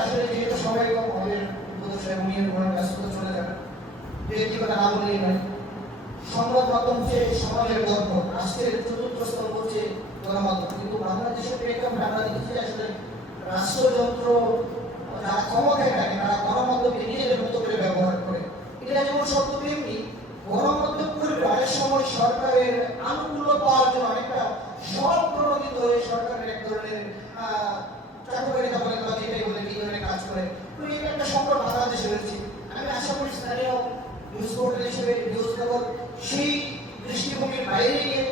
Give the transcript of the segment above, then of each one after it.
আসলে যেহেতু সবাই আমাদের ব্যস্ততা চলে যাবে, ব্যক্তিগত না বলেই নয়, সংবাদ মাধ্যম হচ্ছে সমাজের গর্ব, রাষ্ট্রের চতুর্থ স্তম্ভ হচ্ছে গণমাধ্যম। কিন্তু বাংলাদেশের প্রেক্ষাপটে আমরা দেখেছি আসলে রাষ্ট্রযন্ত্র যারা ক্ষমতায় থাকে তারা গণমাধ্যমকে নিজেদের মতো করে ব্যবহার করে। এটা যেমন সত্য, তেমনি গণমাধ্যম করবে অনেক সময় সরকারের আনুকূল্য পাওয়ার জন্য অনেকটা সব প্রণোদিত হয়ে সরকারের এক ধরনের চাকরিটা বলেন বা যেটাই বলেন এই ধরনের কাজ করে। তো এই একটা সংকট বাংলাদেশে রয়েছে। আমি আশা করি স্থানীয় নিউজ পোর্টাল হিসেবে নিউজ খবর সেই দৃষ্টিভঙ্গির বাইরে গিয়ে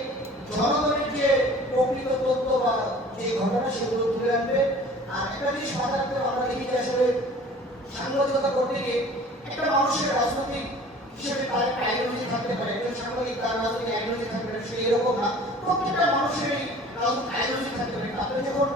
জনগণের যে প্রকৃত তথ্য বা যে ঘটনা সেগুলো তুলে আনবে। আর একটা জিনিস মাথায় রাখতে আমরা দেখি যে আসলে সাংবাদিকতা করতে গিয়ে একটা মানুষের রাজনৈতিক হিসেবে তার একটা আইডিওলজি থাকতে পারে, একজন সাংবাদিক তার রাজনৈতিক আইডিওলজি থাকতে পারে, সে এরকম না। প্রত্যেকটা মানুষের রাজনৈতিক আইডিওলজি থাকতে পারে। আপনি যখন